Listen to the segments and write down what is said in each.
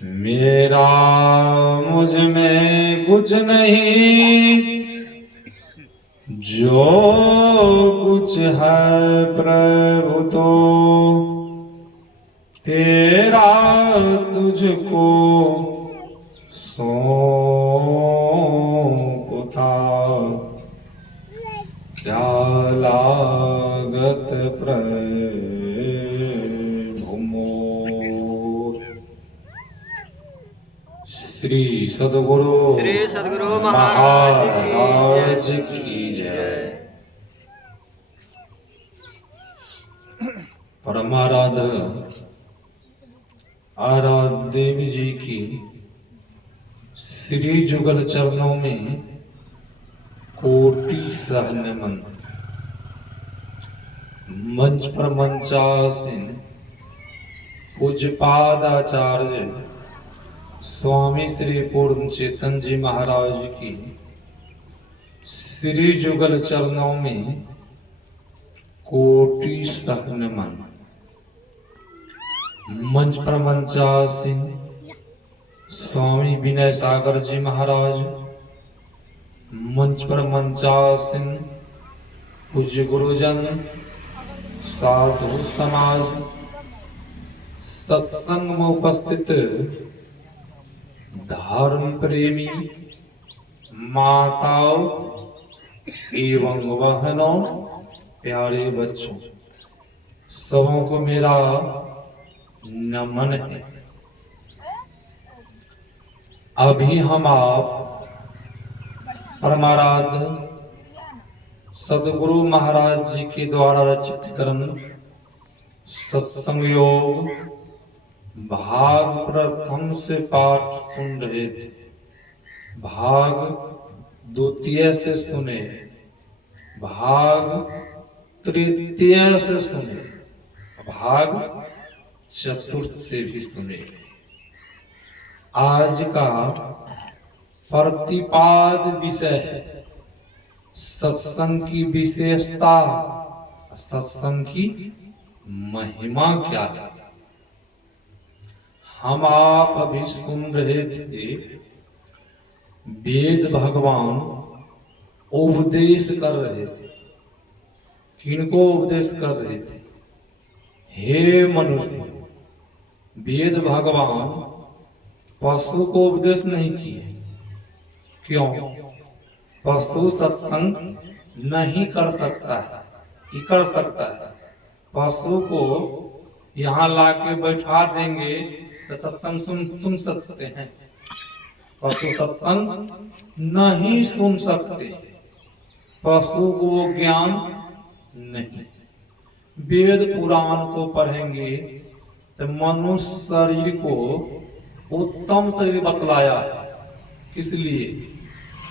मेरा मुझ में कुछ नहीं, जो कुछ है प्रभु तो तेरा तुझको सौंपता। क्या लागत प्रभु मोर। श्री सद्गुरु महाराज की जय। परमाराध्य आराध्य देवी जी की श्री जुगल चरणों में कोटि सह नमन। मंच पर मंचासीन पूज्यपाद आचार्य स्वामी श्री पूर्ण चेतन जी महाराज की श्री जुगल चरणों में कोटि सह नमन। मंच पर मंचासीन स्वामी विनय सागर जी महाराज, मंच पर मंचासीन पूज्य गुरुजन, साधु समाज, सत्संग में उपस्थित धर्म प्रेमी माताओं एवं बहनों, प्यारे बच्चों, सबों को मेरा नमन है। अभी हम आप परमाराध्य सद्गुरु महाराज जी के द्वारा रचित ग्रंथ सत्संग योग भाग प्रथम से पाठ सुन रहे थे। भाग द्वितीय से सुने, भाग तृतीय से सुने, भाग चतुर्थ से भी सुने। आज का प्रतिपाद विषय है सत्संग की विशेषता, सत्संग की महिमा क्या है। हम आप अभी सुन रहे थे वेद भगवान उपदेश कर रहे थे। किनको उपदेश कर रहे थे? हे मनुष्य, वेद भगवान पशु को उपदेश नहीं किए। क्यों? पशु सत्संग नहीं कर सकता है कि कर सकता है? पशु को यहाँ लाके बैठा देंगे तो सत्संग सुन सकते हैं? पशु सत्संग नहीं सुन सकते। पशु को ज्ञान नहीं। वेद पुराण को पढ़ेंगे तो मनुष्य शरीर को उत्तम शरीर बतलाया है। इसलिए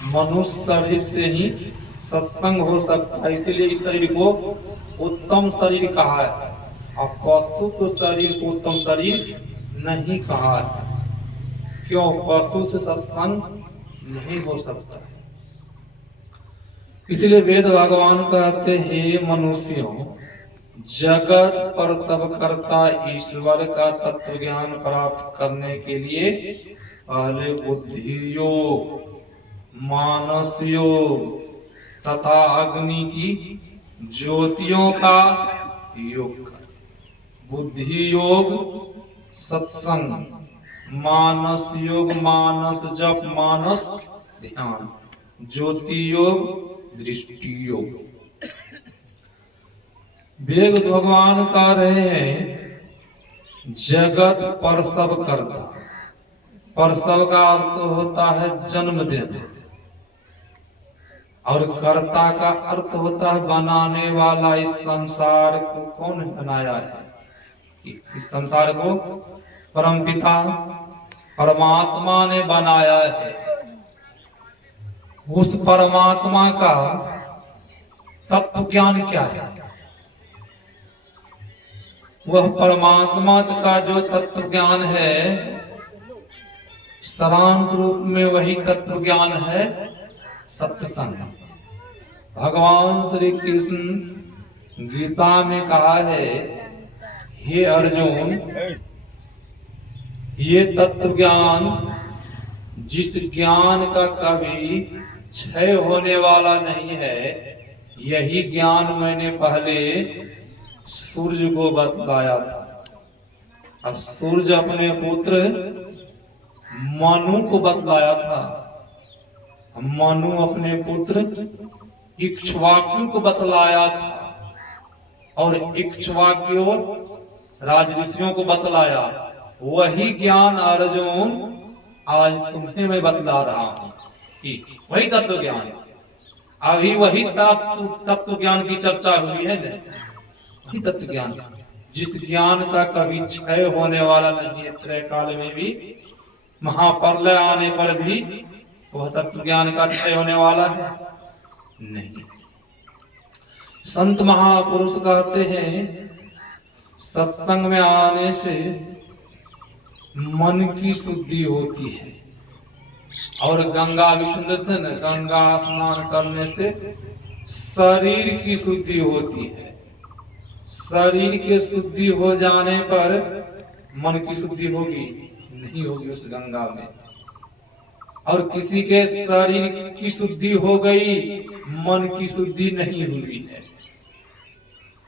मनुष्य शरीर से ही सत्संग हो सकता है, इसलिए इस शरीर को उत्तम शरीर कहा है। और पशु को शरीर को उत्तम शरीर नहीं कहा है। क्यों? पशु से सत्संग नहीं हो सकता है। इसलिए वेद भगवान कहते हैं, हे मनुष्यों, जगत पर सब कर्ता ईश्वर का तत्व ज्ञान प्राप्त करने के लिए पहले बुद्धि योग, मानस योग तथा अग्नि की ज्योतियों का योग कर। बुद्धि योग सत्संग, मानस योग मानस जप मानस ध्यान, ज्योति योग दृष्टि योग। वेद भगवान कह रहे हैं जगत पर सब करता। पर सब का अर्थ होता है जन्म देना, और कर्ता का अर्थ होता है बनाने वाला। इस संसार को कौन बनाया है? इस संसार को परमपिता परमात्मा ने बनाया है। उस परमात्मा का तत्व ज्ञान क्या है? वह परमात्मा का जो तत्व ज्ञान है, सारांश रूप में वही तत्व ज्ञान है सत्संग। भगवान श्री कृष्ण गीता में कहा है, हे अर्जुन, ये तत्व ज्ञान जिस ज्ञान का कभी क्षय होने वाला नहीं है, यही ज्ञान मैंने पहले सूर्य को बतलाया था। अब सूर्य अपने पुत्र मनु को बतलाया था, मनु अपने पुत्र इक्ष्वाकु को बतलाया था, और इक्ष्वाकु राज ऋषियों को बतलाया। वही ज्ञान अर्जुन आज तुम्हें मैं बतला रहा हूं कि वही तत्व ज्ञान, अभी वही तत्व ज्ञान की चर्चा हुई है ना, वही तत्व ज्ञान जिस ज्ञान का कभी क्षय होने वाला नहीं है, त्रय काल में भी महाप्रलय आने पर भी वह तत्व ज्ञान का क्षय होने वाला है नहीं। संत महापुरुष कहते हैं सत्संग में आने से मन की शुद्धि होती है, और गंगा भी सुन थे न, गंगा स्नान करने से शरीर की शुद्धि होती है। शरीर के शुद्धि हो जाने पर मन की शुद्धि होगी नहीं होगी उस गंगा में। और किसी के शरीर की शुद्धि हो गई, मन की शुद्धि नहीं हुई है,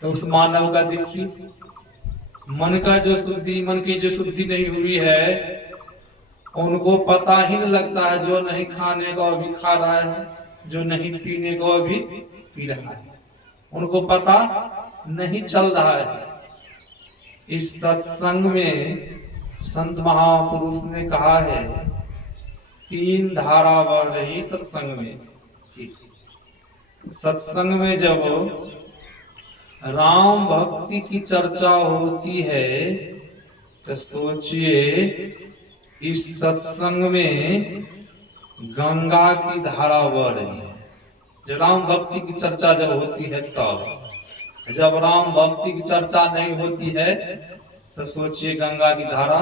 तो उस मानव का देखिए मन की जो शुद्धि नहीं हुई है, उनको पता ही नहीं लगता है। जो नहीं खाने को अभी खा रहा है, जो नहीं पीने को अभी पी रहा है, उनको पता नहीं चल रहा है। इस सत्संग में संत महापुरुष ने कहा है 3 धारा बढ़ रही सत्संग में। सत्संग में जब राम भक्ति की चर्चा होती है तो सोचिए इस सत्संग में गंगा की धारा बह रही है। जब राम भक्ति की चर्चा जब होती है तब, जब राम भक्ति की चर्चा नहीं होती है तो सोचिए गंगा की धारा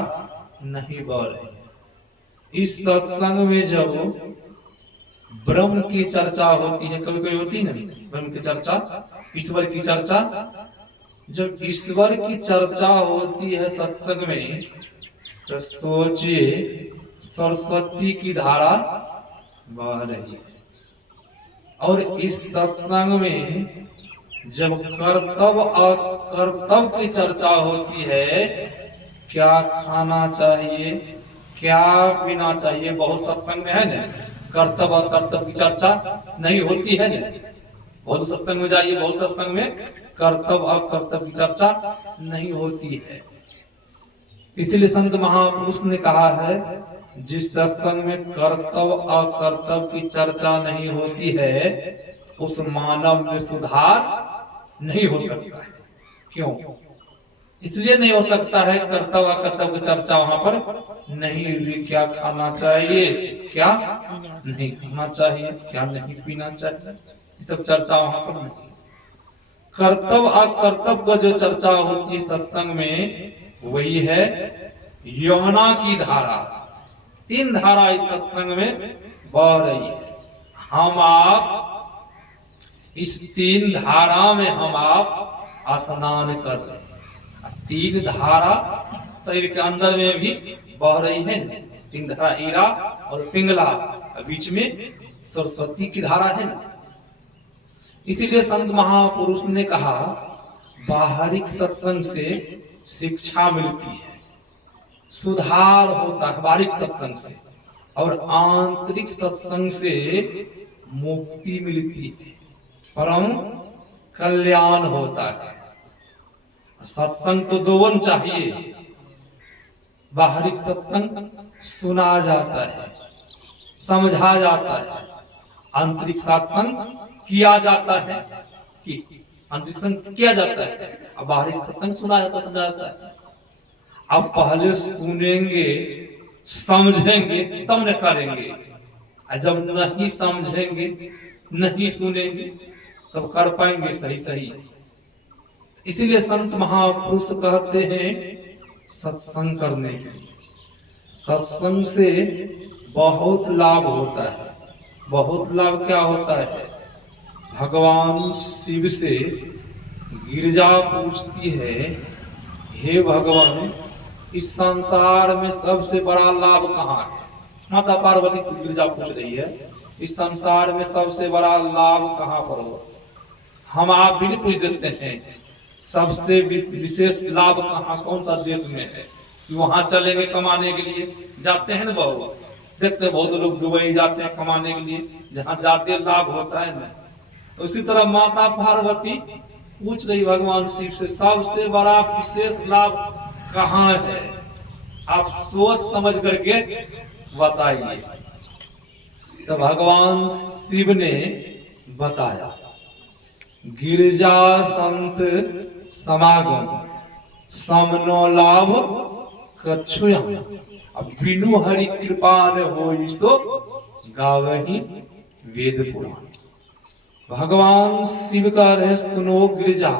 नहीं बह रही। इस सत्संग में जब ब्रह्म की चर्चा होती है, कभी कभी होती ना ब्रह्म की चर्चा, ईश्वर की चर्चा, जब ईश्वर की चर्चा होती है सत्संग में तो सोचिए सरस्वती की धारा बह रही है। और इस सत्संग में जब कर्तव्य अकर्तव्य की चर्चा होती है, क्या खाना चाहिए क्या पीना चाहिए, बहुत सत्संग में है ना कर्तव्य अकर्तव्य की चर्चा नहीं होती है ना। बहुत सत्संग में जाइए, बहुत सत्संग में कर्तव्य अकर्तव्य की चर्चा नहीं होती है। इसलिए संत महापुरुष ने कहा है जिस सत्संग में कर्तव्य अकर्तव्य की चर्चा नहीं होती है उस मानव में सुधार नहीं हो सकता है। क्यों? इसलिए नहीं हो सकता है कर्तव्य अकर्तव्य की चर्चा वहां पर नहीं हुई। क्या खाना चाहिए क्या नहीं खाना चाहिए, क्या नहीं पीना चाहिए, ये सब चर्चा वहां पर नहीं। कर्तव्य अकर्तव्य का जो चर्चा होती है सत्संग में वही है यमुना की धारा। 3 धारा इस सत्संग में बह रही है। हम आप इस 3 धारा में हम आप स्नान कर रहे हैं। 3 धारा शरीर के अंदर में भी बह रही है। 3 धारा ईरा और पिंगला, बीच में सरस्वती की धारा है ना। इसीलिए संत महापुरुष ने कहा बाहरिक सत्संग से शिक्षा मिलती है, सुधार होता है बाहरिक सत्संग से, और आंतरिक सत्संग से मुक्ति मिलती है, परम कल्याण होता है। सत्संग तो दोवन चाहिए। बाहरिक सत्संग सुना जाता है, समझा जाता है, आंतरिक सत्संग किया जाता है कि आंतरिक सत्संग किया जाता है, अब बाहरिक सत्संग सुना जाता है, समझा जाता है। अब पहले सुनेंगे समझेंगे तब न करेंगे, जब नहीं समझेंगे नहीं सुनेंगे तब कर पाएंगे सही। इसीलिए संत महापुरुष कहते हैं सत्संग करने के लिए। सत्संग से बहुत लाभ होता है। बहुत लाभ क्या होता है? भगवान शिव से गिरजा पूछती है हे भगवान, इस संसार में सबसे बड़ा लाभ कहाँ है? माता पार्वती गिरिजा पूछ रही है, इस संसार में सबसे बड़ा लाभ कहाँ पर हो? हम आप भी नहीं पूछ देते हैं, सबसे विशेष लाभ कहाँ, कौन सा देश में है? वहां चलेंगे कमाने के लिए, जाते हैं ना बहुत, देखते हैं बहुत लोग दुबई जाते हैं कमाने के लिए, जहाँ जाते लाभ होता है ना। उसी तरह माता पार्वती पूछ रही भगवान शिव से, सबसे बड़ा विशेष लाभ कहाँ है? आप सोच समझ करके बताइए। तो भगवान शिव ने बताया, गिरजा संत समागम समनो लाभ कछुया, अब बिनु हरि कृपा न होई सो गावहि वेद पुराण। भगवान शिव का रहे, सुनो गिरजा,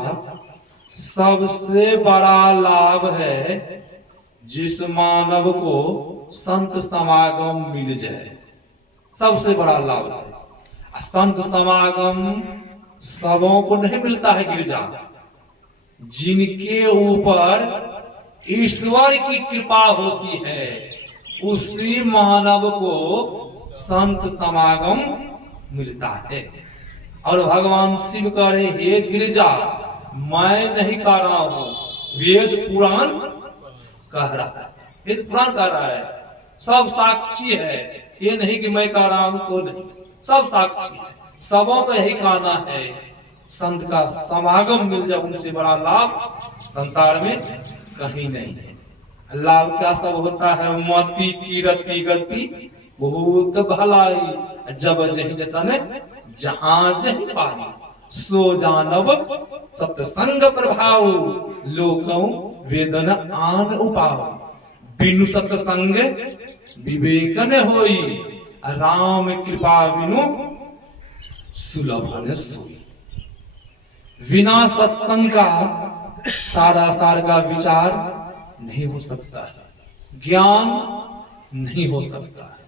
सबसे बड़ा लाभ है जिस मानव को संत समागम मिल जाए, सबसे बड़ा लाभ है। संत समागम सबों को नहीं मिलता है गिरजा, जिनके ऊपर ईश्वर की कृपा होती है उसी मानव को संत समागम मिलता है। और भगवान शिव कह रहे, हे गिरजा, मैं नहीं कह रहा हूं, वेद पुराण कह रहा है, वेद पुराण कह रहा है, सब साक्षी है। ये नहीं कि मैं कह रहा हूं सो नहीं, सब साक्षी है, सबों को यही कहना है, संत का समागम मिल जाए, उनसे बड़ा लाभ संसार में कहीं नहीं है। लाभ क्या सब होता है? मति की रति गति बहुत भलाई, जब जही जतन जहां जही पाई, सो जानब सत्संग प्रभाव, लोकं वेदन आन उपाव, बिनु सत्संग विवेक न होई, राम कृपा बिनु सुलभ न सोई। बिना सत्संग का सारा सार का विचार नहीं हो सकता है, ज्ञान नहीं हो सकता है।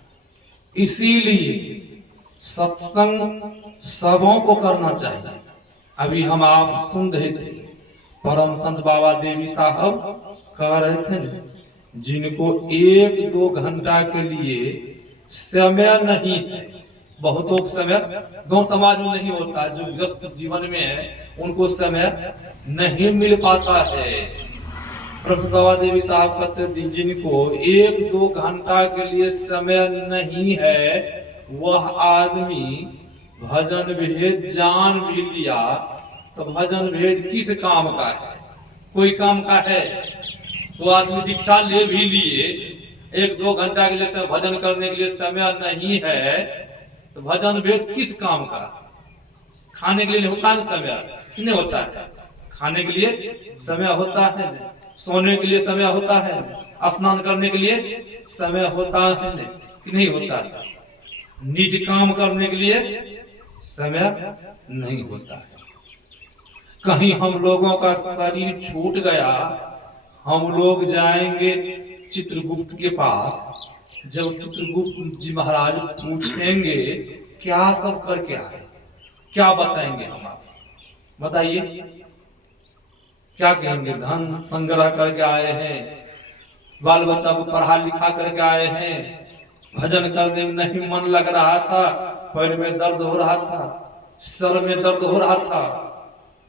इसीलिए सत्संग सबों को करना चाहिए। अभी हम आप सुन रहे थे, परम संत बाबा देवी साहब कह रहे थे न, जिनको 1-2 घंटा के लिए समय नहीं है, बहुतों को समय गांव समाज में नहीं होता, जो व्यस्त जीवन में है उनको समय नहीं मिल पाता है। परम बाबा देवी साहब कहते, जिनको 1-2 घंटा के लिए समय नहीं है, वह आदमी भजन भेद जान भी लिया तो भजन भेद किस काम का है? कोई काम का है? वो आदमी दीक्षा ले भी लिए, 1-2 घंटा के लिए भजन करने के लिए समय नहीं है, तो भजन भेद किस काम का? खाने के लिए होता है समय, नहीं होता है? खाने के लिए समय होता है, सोने के लिए समय होता है, स्नान करने के लिए समय होता है, नहीं होता है? निज काम करने के लिए समय नहीं होता है। कहीं हम लोगों का शरीर छूट गया, हम लोग जाएंगे चित्रगुप्त के पास, जब चित्रगुप्त जी महाराज पूछेंगे क्या सब करके आए, क्या बताएंगे हम? आप बताइए, क्या कहेंगे? धन संग्रह करके आए हैं, बाल बच्चा को पढ़ा लिखा करके आए हैं, भजन करने में नहीं मन लग रहा था, पैर में दर्द हो रहा था, सर में दर्द हो रहा था,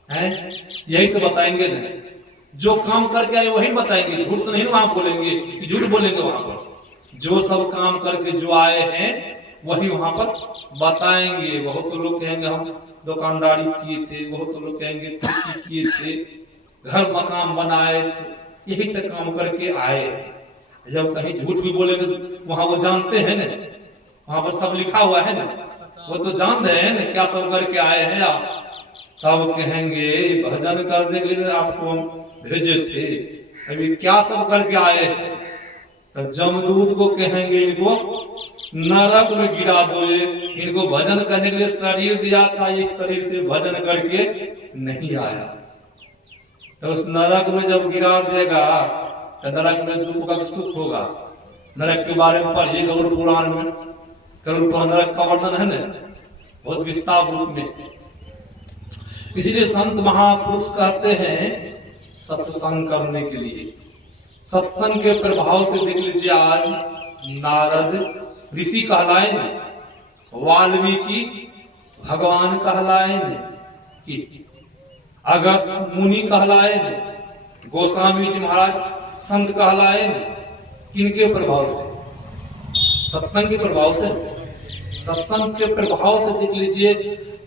हैं? यही तो बताएंगे ना। जो काम करके आए वही बताएंगे, झूठ तो नहीं वहां बोलेंगे कि झूठ बोलेंगे। वहां पर जो सब काम करके जो आए हैं वही वहां पर बताएंगे। बहुत लोग कहेंगे हम दुकानदारी किए थे, बहुत लोग कहेंगे खेती किए थे, घर मकान बनाए थे, यही से काम करके आए। जब कहीं झूठ भी बोलेंगे वहां वो जानते हैं ना, वहां पर सब लिखा हुआ है ना, वो तो जान रहे हैं ना क्या सब करके आए हैं आप। तब कहेंगे भजन करने के लिए आपको हम भेजे थे, अभी क्या सब करके आए हैं? तो जमदूत को कहेंगे इनको नरक में गिरा दो, इनको भजन करने के लिए शरीर दिया था, इस शरीर से भजन करके नहीं आया। तो उस नरक में जब गिरा देगा तो नरक में दुख का सुख होगा। नरक के बारे में पढ़िए गरुड़ पुराण में, गरुड़ पुराण नरक का वर्णन है ना बहुत विस्तार रूप में। इसीलिए संत महापुरुष कहते हैं सत्संग करने के लिए। सत्संग के प्रभाव से देख लीजिए, आज नारद ऋषि कहलाए न, वाल्मीकि भगवान कहलाए न, कि अगस्त मुनि कहलाए न, गोस्वामी जी महाराज संत कहलाए न। किनके प्रभाव से? सत्संग के प्रभाव से। सत्संग के प्रभाव से देख लीजिए,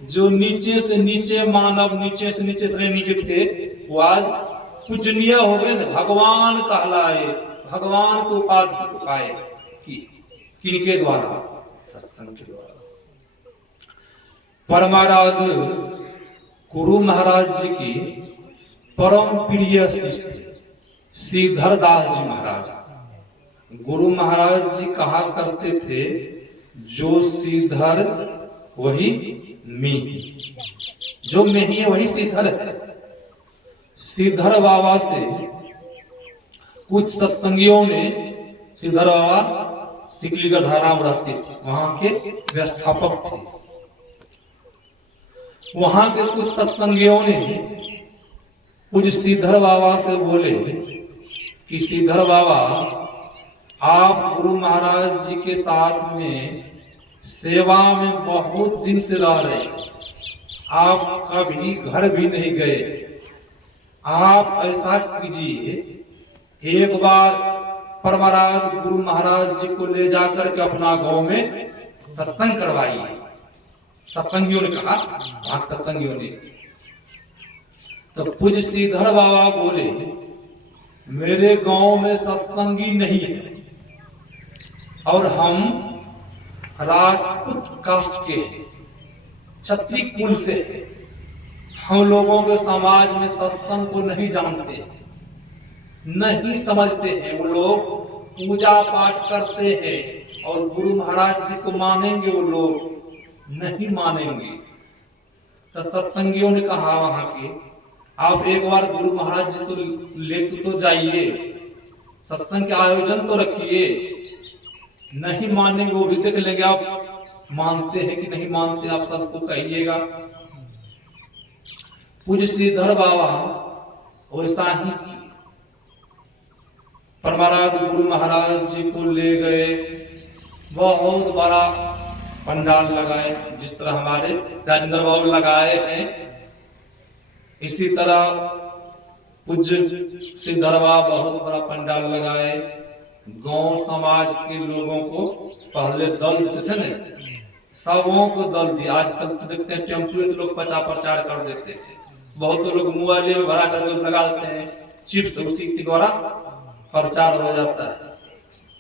जो नीचे से नीचे मानव, नीचे से नीचे श्रेणी के थे, वो आज पूजनीय हो गए न, भगवान कहलाए, भगवान को उपाधि पाए। किनके द्वारा? सत्संग के द्वारा। परमाराध्य गुरु महाराज जी की परम प्रिय शिष्य श्रीधर दास जी महाराज, गुरु महाराज जी कहा करते थे, जो श्रीधर वही मैं, जो मैं ही है वही श्रीधर है। श्रीधर बाबा से कुछ सत्संगियों ने, श्रीधर बाबा सिकलीगढ़ धारा में रहते थे, वहां के व्यवस्थापक थे। वहां के कुछ सत्संगियों ने कुछ श्रीधर बाबा से बोले कि श्रीधर बाबा, आप गुरु महाराज जी के साथ में सेवा में बहुत दिन से रह रहे हैं, आप कभी घर भी नहीं गए, आप ऐसा कीजिए, एक बार परमाराध गुरु महाराज जी को ले जाकर के अपना गांव में सत्संग करवाइए। सत्संगियों ने कहा, वहां के सत्संगियों ने। तो पूज्य श्रीधर बाबा बोले, मेरे गांव में सत्संगी नहीं है और हम राजपूत कास्ट के हैं, क्षत्रिय कुल से हैं, हम लोगों के समाज में सत्संग को नहीं जानते हैं, नहीं समझते हैं। वो लोग पूजा पाठ करते हैं और गुरु महाराज जी को मानेंगे, वो लोग नहीं मानेंगे। तो सत्संगियों ने कहा वहां के, आप एक बार गुरु महाराज जी तो लेके तो जाइए, सत्संग के आयोजन तो रखिए। नहीं मानेंगे, वो भी देख लेंगे आप मानते हैं कि नहीं मानते, आप सबको कहिएगा। पूज्य श्रीधर बाबा वैसा ही किए। परमाराध गुरु महाराज जी को ले गए, बहुत बड़ा पंडाल लगाए, जिस तरह हमारे राजेंद्र बाबू लगाए हैं, इसी तरह पूज्य श्रीधर बाबा बहुत बड़ा पंडाल लगाए। गांव समाज के लोगों को पहले दल देते थे न, सबों को दल दिया। आजकल तो देखते हैं टेम्पो से लोग प्रचार कर देते हैं, बहुत लोग मोबाइल में भरा करके लगा देते हैं, चिप्स उसी के द्वारा प्रचार हो जाता है।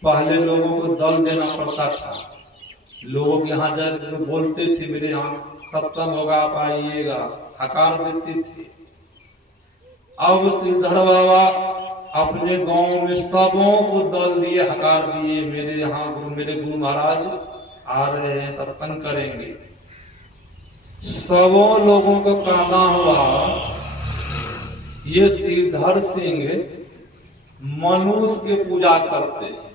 पहले लोगों को दल देना पड़ता था, लोग यहाँ जैसे बोलते थे, मेरे यहाँ सत्संग होगा आप आइएगा, हकार देते थे। अब श्रीधर बाबा अपने गांव में सबों को दल दिए, हकार दिए, मेरे यहाँ मेरे गुरु महाराज आ रहे हैं, सत्संग करेंगे। सबों लोगों को कहना हुआ, ये श्रीधर सिंह मनुष्य के पूजा करते हैं,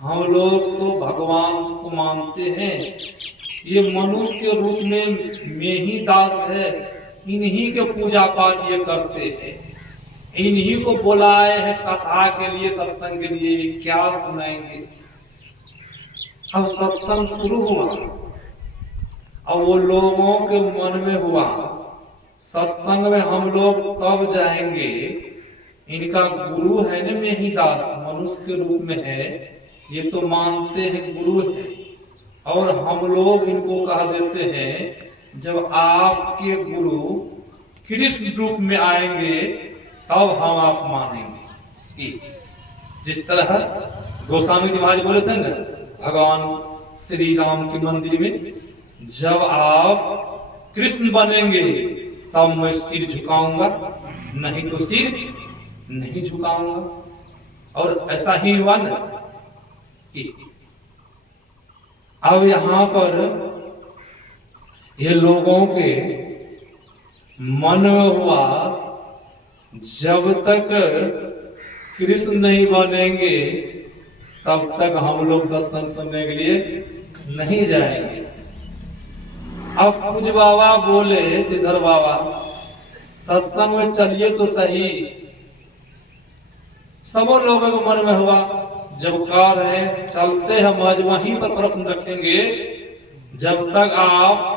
हम लोग तो भगवान को मानते हैं, ये मनुष्य के रूप में मैं ही दास है, इन्हीं के पूजा पाठ ये करते हैं, इन्हीं को बुलाए हैं कथा के लिए, सत्संग के लिए, क्या सुनाएंगे। अब सत्संग शुरू हुआ, अब वो लोगों के मन में हुआ, सत्संग में हम लोग तब जाएंगे, इनका गुरु है न मैं ही दास, मनुष्य के रूप में है, ये तो मानते हैं गुरु है, और हम लोग इनको कह देते हैं, जब आपके गुरु कृष्ण रूप में आएंगे तब हम आप मानेंगे। जिस तरह गोस्वामी जी महाराज बोले थे न, भगवान श्री राम के मंदिर में, जब आप कृष्ण बनेंगे तब मैं सिर झुकाऊंगा, नहीं तो सिर नहीं झुकाऊंगा। और ऐसा ही हुआ न कि अब यहाँ पर ये लोगों के मन में हुआ, जब तक कृष्ण नहीं बनेंगे तब तक हम लोग सत्संग सुनने के लिए नहीं जाएंगे। अब कुछ बाबा बोले, श्रीधर बाबा, सत्संग में चलिए तो सही। सब लोगों को मन में हुआ, जब कर है चलते हैं मज, वहीं पर प्रश्न रखेंगे, जब तक आप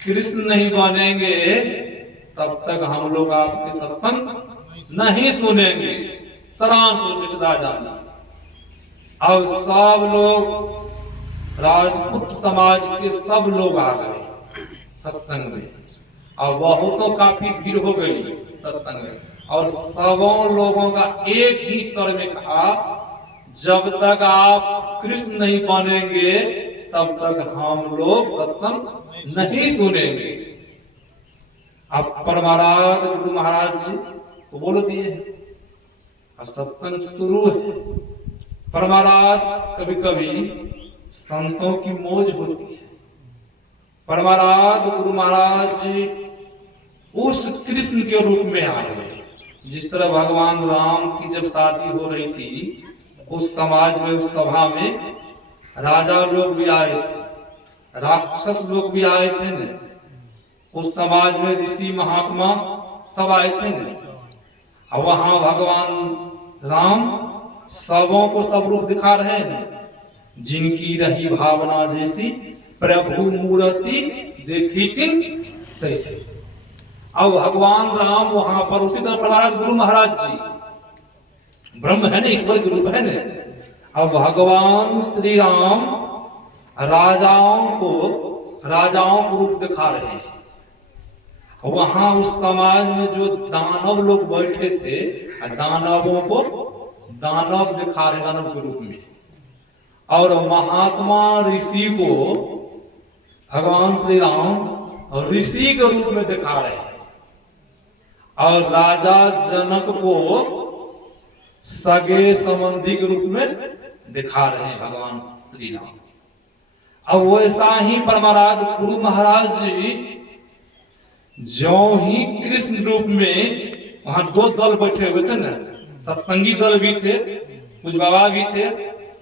कृष्ण नहीं बनेंगे तब तक हम लोग आपके सत्संग नहीं सुनेंगे। सारांश सदा जाना। अब सब लोग राजपूत समाज के सब लोग आ गए सत्संग में, और बहुतों काफी भीड़ हो गई सत्संग में, और सबों लोगों का एक ही स्वर में कहा, जब तक आप कृष्ण नहीं बनेंगे तब तक हम लोग सत्संग नहीं सुनेंगे। अब परमाराध गुरु महाराज जी को बोल दिए, अब सत्संग शुरू है। परमाराध कभी कभी संतों की मौज होती है। परमाराध गुरु महाराज जी उस कृष्ण के रूप में आ गए, जिस तरह भगवान राम की जब शादी हो रही थी, उस समाज में, उस सभा में राजा लोग भी आए थे, राक्षस लोग भी आए थे न, उस समाज में ऋषि महात्मा सब आए थे न। और वहां भगवान राम सबों को सब रूप दिखा रहे हैं न, जिनकी रही भावना जैसी प्रभु मूर्ति देखी तिन तैसी। अब भगवान राम वहां पर उसी तरह प्रहलाद गुरु महाराज जी ब्रह्म है ना, ईश्वर के रूप है ना। अब भगवान श्री राम राजाओं को रूप दिखा रहे हैं। वहां उस समाज में जो दानव लोग बैठे थे, दानवों को दानव दिखा रहे, दानव के रूप में, और महात्मा ऋषि को भगवान श्री राम ऋषि के रूप में दिखा रहे हैं, और राजा जनक को सगे संबंधी के रूप में दिखा रहे हैं भगवान श्री राम। अब वैसा ही परमाराध गुरु महाराज जी जो ही कृष्ण रूप में, वहां दो दल बैठे हुए थे ना, सत्संगी दल भी थे, कुछ बाबा भी थे,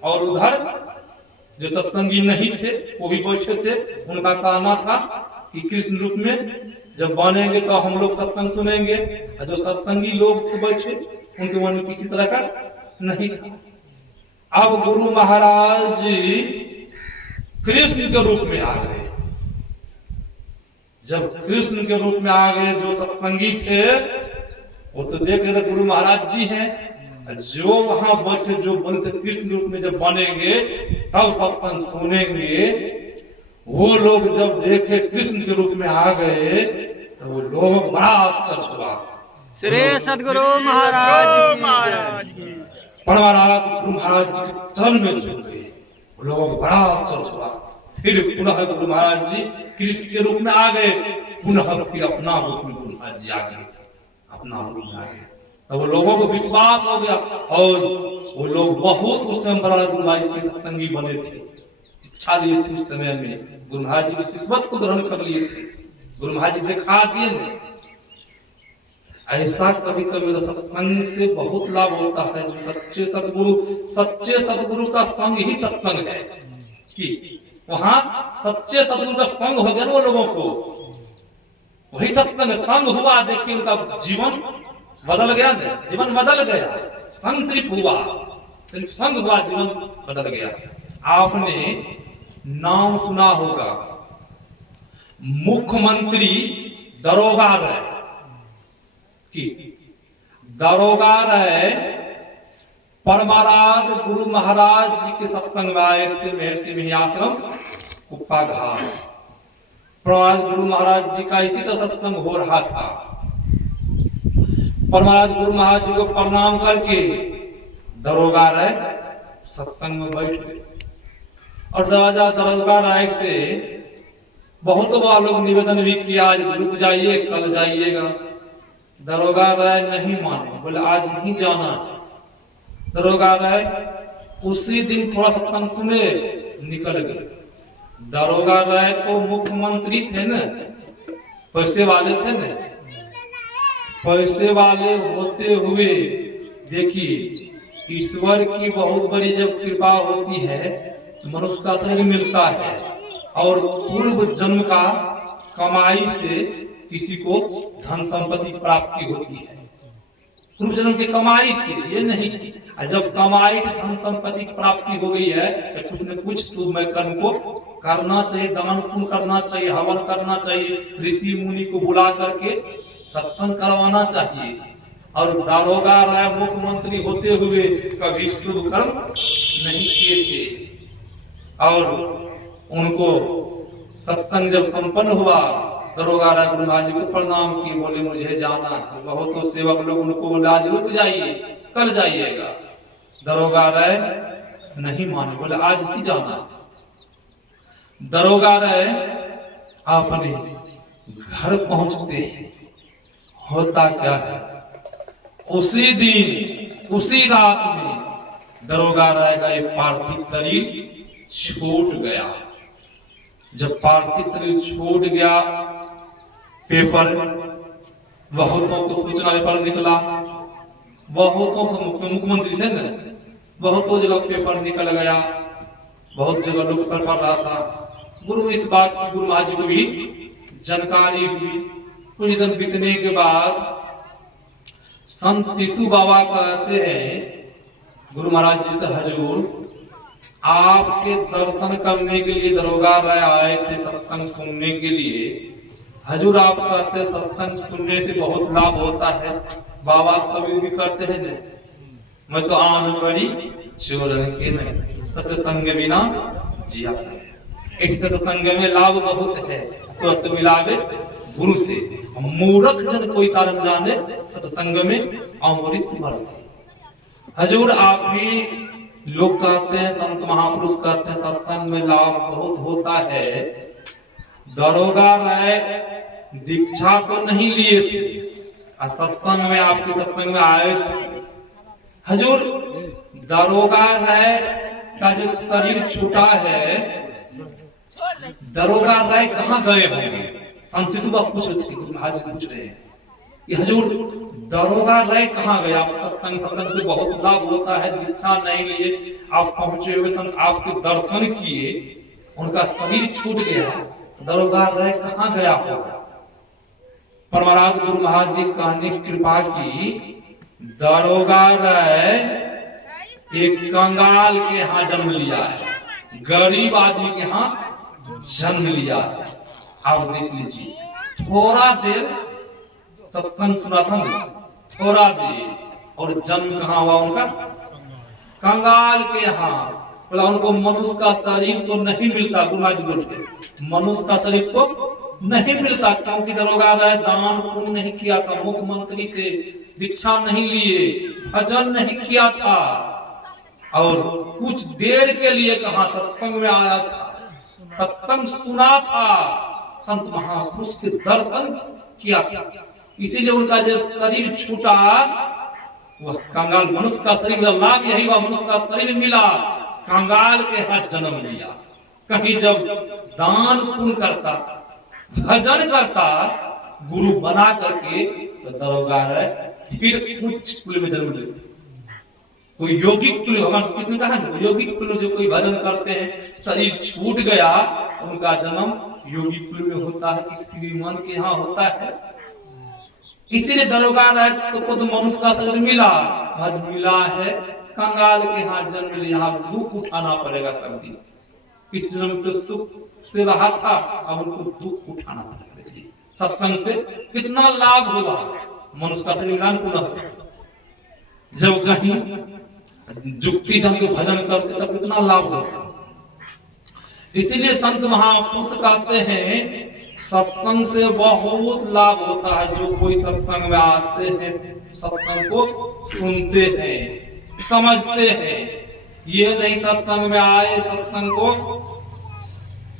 और उधर जो सत्संगी नहीं थे वो भी बैठे थे। उनका कहना था कि कृष्ण रूप में जब बनेंगे तो हम लोग सत्संग सुनेंगे, और जो सत्संगी लोग थे बैठे, उनके मन में किसी तरह का नहीं था। अब गुरु महाराज जी कृष्ण के रूप में आ गए। जब कृष्ण के रूप में आ गए, जो सत्संगी थे वो तो देख रहे थे गुरु महाराज जी हैं, जो वहां बैठे जो बोलते कृष्ण रूप में जब बनेंगे तब सत्संग सुनेंगे, वो लोग जब देखे कृष्ण के रूप में आ गए तो वो लोग बड़ा आश्चर्य हुआ। श्री सदगुरु महाराज परमाराध गुरु महाराज जी के चरण में झुक गए, लोगों को बड़ा आश्चर्य हुआ। फिर पुनः गुरु महाराज जी कृष्ण के रूप में आ गए, पुनः फिर अपना रूप में गुरु महाराज जी आ गए, अपना रूप में आ गए। तो वो लोगों को विश्वास हो गया, और वो लोग बहुत उस समय परमाराध गुरु महाराज के सत्संगी बने थे, इच्छा लिए थे उस समय में, गुरु महाराज जी की शिष्यत्व को ग्रहण कर लिए थे। गुरु महाराज जी दिखा दिए ने। ऐसा कभी कभी तो सत्संग से बहुत लाभ होता है। जो सच्चे सतगुरु का संग ही सत्संग है, कि वहां सच्चे सतगुरु का संग हो गया ना वो लोगों को, वही सत्संग संग हुआ। देखिए उनका जीवन बदल गया, जीवन बदल गया, संग सिर्फ हुआ, सिर्फ संग हुआ, जीवन बदल गया। आपने नाम सुना होगा मुख्यमंत्री दरोगा राय की। दरोगा राय परमाराध गुरु महाराज जी के सत्संग में आए थे, महर्षि में आश्रम कुप्पा घाट। परमाराध गुरु महाराज जी का इसी तरह सत्संग हो रहा था। परमाराध गुरु महाराज जी को प्रणाम करके दरोगा राय सत्संग में बैठ गए, और दरोगा राय से बहुत बार लोग निवेदन भी किया, आज रुक जाइए, कल जाइएगा। दरोगा राय नहीं माने, बोले आज ही जाना है। दरोगा राय उसी दिन थोड़ा सत्संग सुने, निकल गए। दरोगा राय तो मुख्यमंत्री थे न, पैसे वाले थे न, पैसे वाले होते हुए देखिए ईश्वर की बहुत बड़ी जब कृपा होती है तो मनुष्य का असर भी मिलता है, और पूर्व जन्म का कमाई से किसी को धन संपत्ति प्राप्ति होती है, पूर्व जन्म की कमाई से, ये नहीं। जब कमाई से धन संपत्ति की प्राप्ति हो गई है तो कुछ न कुछ शुभ कर्म को करना चाहिए, दान पुण्य करना चाहिए, हवन करना चाहिए, ऋषि मुनि को बुला करके सत्संग करवाना चाहिए। और दारोगा राय मुख्यमंत्री होते हुए कभी शुभ कर्म नहीं किए थे। और उनको सत्संग जब संपन्न हुआ, दरोगा राय गुरु महाराज को प्रणाम किए, बोले मुझे जाना है। बहुत तो सेवक लोग उनको बोले आज रुक जाइए, कल जाइएगा। दरोगा राय नहीं माने, बोले आज ही जाना है। दरोगा राय अपने घर पहुंचते हैं, होता क्या है, उसी दिन उसी रात में दरोगा राय का एक पार्थिव शरीर छूट गया। जब पार्थिव शरीर छूट गया, पेपर बहुतों को सूचना पेपर निकला, बहुतों मुख्यमंत्री थे ना, बहुतों जगह पेपर निकल गया, बहुत जगह लोग पेपर पढ़ रहा था। गुरु इस बात की गुरु महाराज को भी जानकारी हुई। कुछ दिन बीतने के बाद संत शिशु बाबा कहते हैं गुरु महाराज जी से, हजूर आपके दर्शन करने के लिए दरोगा राय आए थे सत्संग सुनने के लिए। हजूर आप कहते सत्संग सुनने से बहुत लाभ होता है, बाबा कबीर भी कहते हैं न, मैं तो आन बड़ी चोरन के नहीं, सत्संग बिना जिया करते। इस सत्संग में लाभ बहुत है, तो मिलावे गुरु से। मूर्ख जन कोई सारन जाने, सत्संग में अमृत बरसे। हजूर आप भी, लोग कहते हैं, संत महापुरुष कहते हैं सत्संग में लाभ बहुत होता है। दरोगा राय दीक्षा तो नहीं लिए थे, सत्संग में आपके सत्संग में आए थे। हजूर दरोगा राय का जो शरीर छूटा है, दरोगा राय कहाँ गए होंगे? संत शिशु बाबा पूछ रहे थे, महाराज पूछ रहे हैं कि हजूर दरोगा राय कहाँ गए? आप सत्संग से बहुत लाभ होता है, दीक्षा नहीं लिए, आप पहुंचे हुए संत आपके दर्शन किए, उनका शरीर छूट गया, दरोगा राय कहाँ गया होगा? परमराज गुरु महाराज जी कहने की कृपा की, दरोगा राय एक कंगाल के यहाँ जन्म लिया है, गरीब आदमी के यहाँ जन्म लिया है। आप देख लीजिए, थोड़ा देर सत्संग सुना था ना, थोड़ा देर, और जन्म कहाँ हुआ उनका? कंगाल के यहाँ। बोला उनको मनुष्य का शरीर तो नहीं मिलता, गुरु महाराज बोलते मनुष्य का शरीर तो नहीं मिलता, क्योंकि दरोगा राय दान पुण्य नहीं किया था, मुख्यमंत्री थे, दीक्षा नहीं लिए, भजन नहीं किया था, और कुछ देर के लिए कहा सत्संग में आया था, सत्संग सुना था, संत महापुरुष के दर्शन किया था। इसीलिए उनका जो शरीर छूटा वह कंगाल, मनुष्य का शरीर मिला, लाभ यही हुआ, मनुष्य का शरीर मिला, कंगाल के हाथ जन्म लिया। कहीं जब दान पुण्य करता, भजन करता, गुरु बना करके, तो दरोगा राय फिर उच्च कुल में जन्म लेते। कोई योगिक कुल, भगवान कृष्ण ने कहा ना, योगिक कुल में जो कोई भजन करते हैं, शरीर छूट गया, उनका जन्म योगिक कुल में होता है, श्रीमान के यहाँ होता है। इसीलिए दरोगा राय तो खुद मनुष्य का शरीर मिला, भज मिला है, कंगाल के यहाँ जन्म लिया, दुख उठाना पड़ेगा सब दिन। इस जन्म तो सुख से रहा था, अब उनको दुख उठाना पड़ेगा। सत्संग से कितना लाभ हुआ, मनुष्य का शरीर मिलान पुनः। जब कहीं जुक्ति जन को भजन करते तब कितना लाभ होता। इसलिए संत महापुरुष कहते हैं सत्संग से बहुत लाभ होता है। जो कोई सत्संग में आते हैं, सत्संग को सुनते हैं, समझते हैं, ये नहीं सत्संग में आए, सत्संग को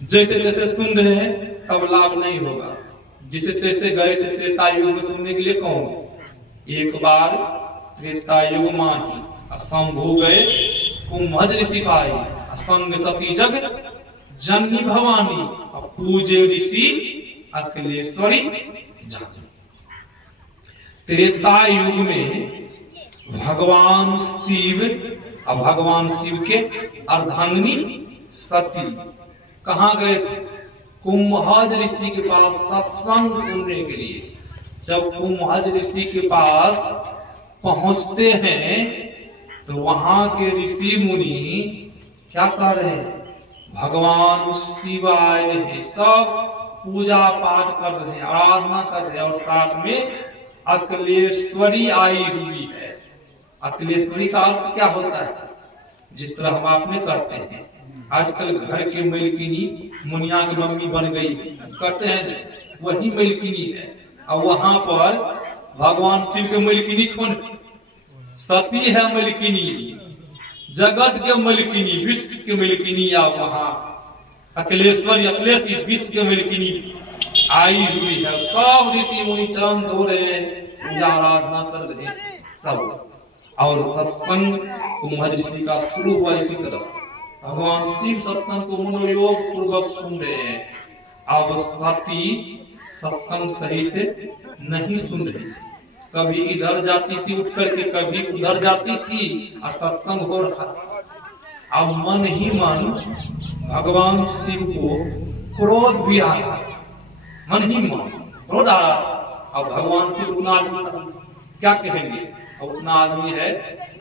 जैसे जैसे सुन रहे हैं तब लाभ नहीं होगा। जिसे तैसे गए थे त्रेता युग में सुनने के लिए, कौन? एक बार त्रेता युग माही शंभु गए कुंभज ऋषि भाई, संग सती जग जननी भवानी, पूजे ऋषि अखिलेश्वरी जानी। त्रेता युग में भगवान शिव और भगवान शिव के अर्धांगिनी सती कहाँ गए थे? कुंभज ऋषि के पास सत्संग सुनने के लिए। जब कुंभज ऋषि के पास पहुंचते हैं तो वहां के ऋषि मुनि क्या कर रहे हैं? भगवान शिव आए हैं, सब पूजा पाठ कर रहे हैं, आराधना कर रहे हैं, और साथ में अखिलेश्वरी आई हुई है। अखिलेश्वरी का अर्थ क्या होता है? जिस तरह हम आप में करते हैं, आजकल घर के मलकिनी मुनिया की मम्मी बन गई कहते हैं, वही मलकिनी है। अब वहां पर भगवान शिव के मलकिनी कौन? सती है मलकिनी, जगत के मलकिनी, विश्व के मलकिनी। या वहां अखिलेश्वरी, अखिलेश इस विश्व के मलकिनी आई हुई है। सब ऋषि मुनि चरण धो रहे हैं, पूजा आराधना कर रहे हैं सब। और सत्संग कुंभज ऋषि का शुरू हुआ। इसी तरह भगवान शिव सत्संग को मनोयोग पूर्वक सुन रहे हैं। अब सती सत्संग सही से नहीं सुन रही थी, कभी इधर जाती थी उठ करके, कभी उधर जाती थी, और सत्संग हो रहा था। अब मन ही मन भगवान शिव को क्रोध भी आ रहा था, मन ही मन क्रोध आ रहा था। अब भगवान शिव उतना आदमी था, क्या कहेंगे? अब उतना आदमी है,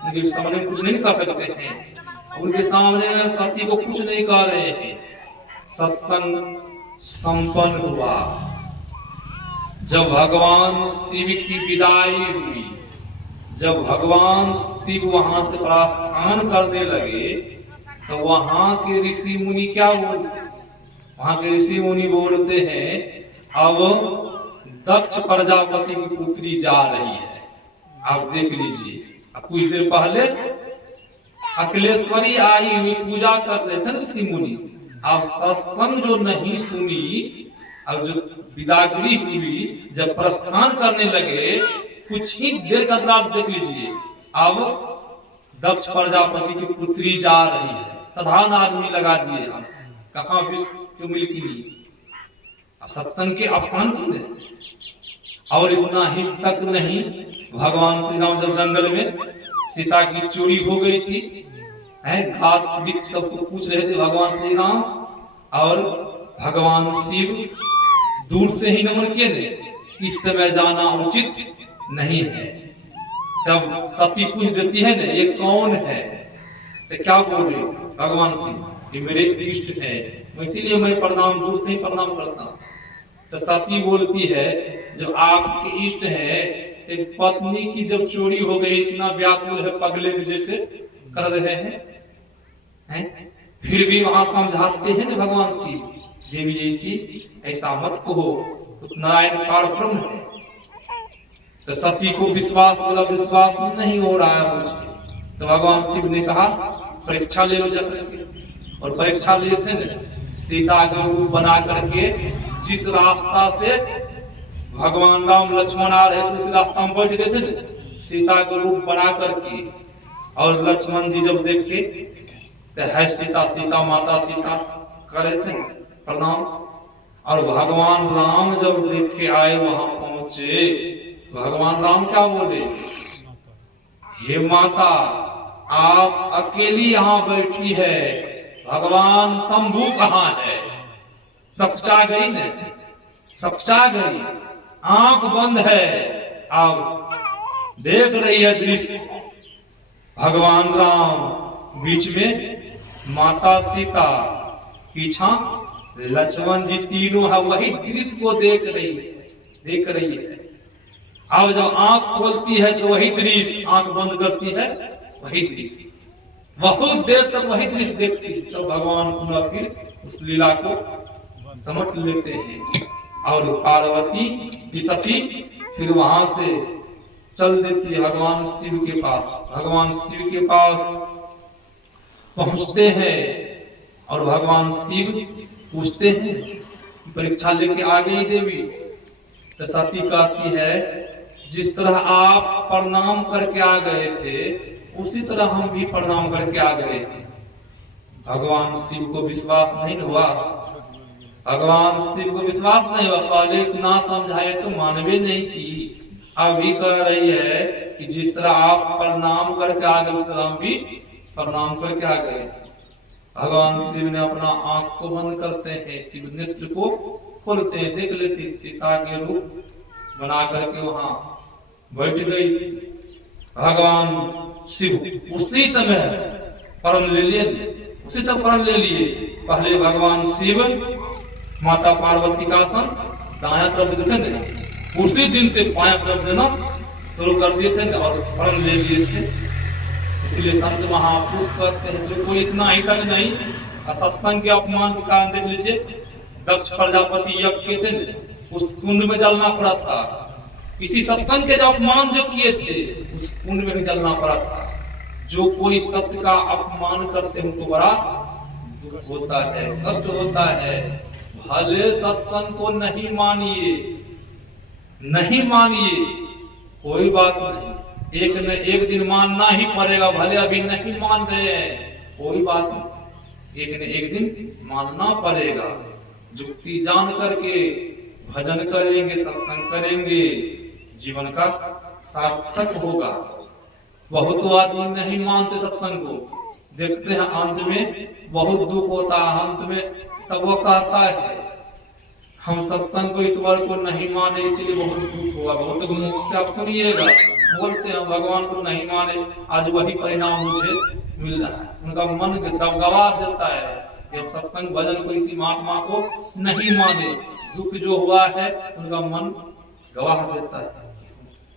उनके सामने कुछ नहीं कर सकते हैं, उनके सामने सती को कुछ नहीं कह रहे हैं। सत्संग संपन्न हुआ। जब भगवान शिव की विदाई हुई, जब भगवान शिव वहां से प्रस्थान करने लगे, तो वहां के ऋषि मुनि क्या बोलते? वहां के ऋषि मुनि बोलते हैं, अब दक्ष प्रजापति की पुत्री जा रही है। आप देख लीजिए, कुछ देर पहले अखिलेश्वरी आई हुई पूजा कर रहे थे ऋषि मुनि। अब सत्संग जो नहीं सुनी, अब जो विदागरी हुई, जब प्रस्थान करने लगे, कुछ ही देर का अंतराल देख लीजिए, अब दक्ष प्रजापति की पुत्री जा रही है। प्रधान आदमी लगा दिए हम, कहाँ विश्व क्यों मिलकी नहीं, सत्संग के अपमान की नहीं। और इतना ही तक नहीं, भगवान श्री राम जब जंगल में सीता की चोरी हो गई थी, घात वृक्ष सबको पूछ रहे थे भगवान श्री राम, और भगवान शिव दूर से ही नमन किए ने, किस समय जाना उचित नहीं है। तब सती पूछ देती है ने, ये कौन है? तो क्या बोले भगवान शिव? ये मेरे इष्ट है, इसीलिए मैं प्रणाम दूर से ही प्रणाम करता हूँ। तो सती बोलती है, जब आपके इष्ट है, एक पत्नी की जब चोरी हो गई, इतना व्याकुल है, पगले के जैसे कर रहे हैं, फिर भी वहां समझाते हैं ना भगवान शिव, देवी जैसी ऐसा मत कहो, नारायण पारब्रह्म है। तो सती को विश्वास नहीं हो रहा है मुझे। तो भगवान शिव ने कहा, परीक्षा ले लो जाकर के। और परीक्षा लिए थे ना, सीता का रूप बना करके जिस रास्ता से भगवान राम लक्ष्मण आ रहे थे, उस रास्ता में बैठ गए थे ना, सीता का रूप बना करके। और लक्ष्मण जी जब देखे तो है सीता, सीता माता सीता करे थे प्रणाम। और भगवान राम जब देखे आए, वहां पहुंचे, भगवान राम क्या बोले? हे माता, आप अकेली यहाँ बैठी है, भगवान शंभू कहाँ है? सपचा गई न, सपचा गई, आंख बंद है, अब देख रही है दृश्य। भगवान राम बीच में, माता सीता पीछा, लक्ष्मण जी, तीनों है, वही दृश्य को देख रही है। अब जब आंख खोलती है तो वही दृश्य, आंख बंद करती है वही दृश्य, बहुत देर तक वही दृश्य देखती है। तो भगवान पुनः फिर उस लीला को समझ लेते हैं, और पार्वती की सती फिर वहां से चल देती है भगवान शिव के पास। भगवान शिव के पास पहुंचते हैं, और भगवान शिव पूछते हैं, परीक्षा लेके आ गई देवी? तो सती कहती है, जिस तरह आप प्रणाम करके आ गए थे, उसी तरह हम भी प्रणाम करके आ गए थे। भगवान शिव को विश्वास नहीं हुआ, भगवान शिव को विश्वास नहीं हुआ। पहले ना समझाए तो मानवे नहीं की, अभी कह रही है कि जिस तरह आप प्रणाम करके आ गए, उस तरह हम भी प्रणाम करके आ गए। भगवान शिव ने अपना आंख को बंद करते हैं, शिव नेत्र को खोलते हैं, देख लेती सीता के रूप बना करके वहां बैठ गई थी। भगवान शिव उसी समय प्रण ले लिए, उसी समय प्रण ले लिए। पहले भगवान शिव माता पार्वती का आसन दाया तरफ देते थे ना, उसी दिन से बाया तरफ देना शुरू कर दिए थे और प्रण ले लिए थे। इसलिए संत महापुरुष कहते हैं जो कोई इतना ही तक नहीं, सत्संग के अपमान के कारण देख लीजिए दक्ष प्रजापति यज्ञ किए थे, उस कुंड में जलना पड़ा था। इसी सत्संग के जो अपमान जो किए थे उस कुंड में ही जलना पड़ा था। जो कोई सत्य का अपमान करते हैं उनको बड़ा दुख होता है, कष्ट होता है। भले सत्संग को नहीं मानिए, नहीं मानिए, कोई बात नहीं, एक न एक दिन मानना ही पड़ेगा। भले अभी नहीं मान रहे हैं, कोई बात नहीं, एक न एक दिन मानना पड़ेगा। जुक्ति जान करके भजन करेंगे, सत्संग करेंगे, जीवन का सार्थक होगा। बहुत आदमी नहीं मानते सत्संग को, देखते हैं अंत में बहुत दुख होता है। अंत में तब वो कहता है हम सत्संग को, ईश्वर को नहीं माने इसलिए बहुत दुख हुआ। बहुत मुख से आप सुनिएगा, बोलते हैं भगवान को नहीं माने, आज वही परिणाम मुझे मिल रहा है। उनका मन दबदबा देता है कि हम सत्संग भजन को, इसी महात्मा को नहीं माने। दुख जो हुआ है उनका मन गवाह देता है,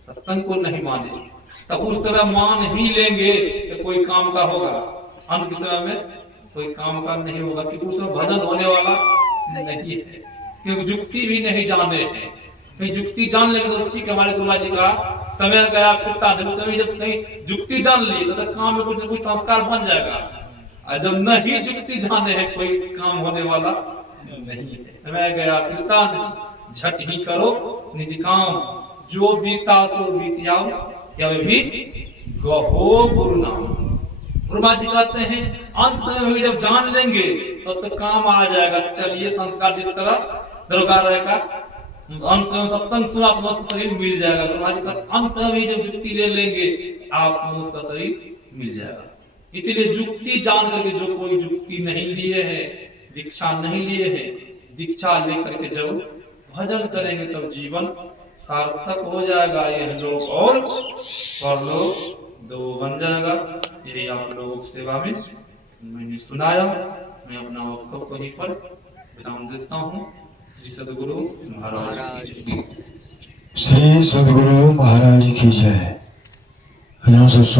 सत्संग को नहीं माने। तब उस समय मान ही लेंगे कि कोई काम का होगा, अंत के समय में कोई काम का नहीं होगा, क्योंकि उस समय भजन होने वाला नहीं है, क्योंकि जुक्ति भी नहीं जाने हैं। कहीं जुक्ति जान लेंगे तो ठीक है, हमारे गुरुआ जी का समय गया फिरता नहीं। उस समय जब कहीं जुक्ति जान ली तो काम में कुछ न कुछ संस्कार बन जाएगा। और जब नहीं जुक्ति जाने हैं कोई काम होने वाला नहीं है। समय गया फिरता नहीं, झट ही करो निज काम, जो बीता सो बीत जाओ, या भी गहो गुरु नाम। गुरुमा जी कहते हैं अंत समय में जब जान लेंगे तो काम आ जाएगा। चलिए संस्कार जिस तरह दरगाह रहेगा, अंत में सत्संग सुना तो उसका शरीर मिल जाएगा। गुरुमा जी कहते अंत में जब जुक्ति ले लेंगे आपको उसका शरीर मिल जाएगा। इसीलिए जुक्ति जान करके, जो कोई जुक्ति नहीं लिए है, दीक्षा नहीं लिए है, दीक्षा लेकर के जब भजन करेंगे तब जीवन सार्थक हो जाएगा। यह लोग और परलोक दो बन जाएगा। यही आप लोगों की सेवा में मैंने सुनाया। मैं अपना वक्तव्य को यहीं पर विराम देता हूँ। श्री सद्गुरु महाराज की जय। श्री सद्गुरु महाराज की जय।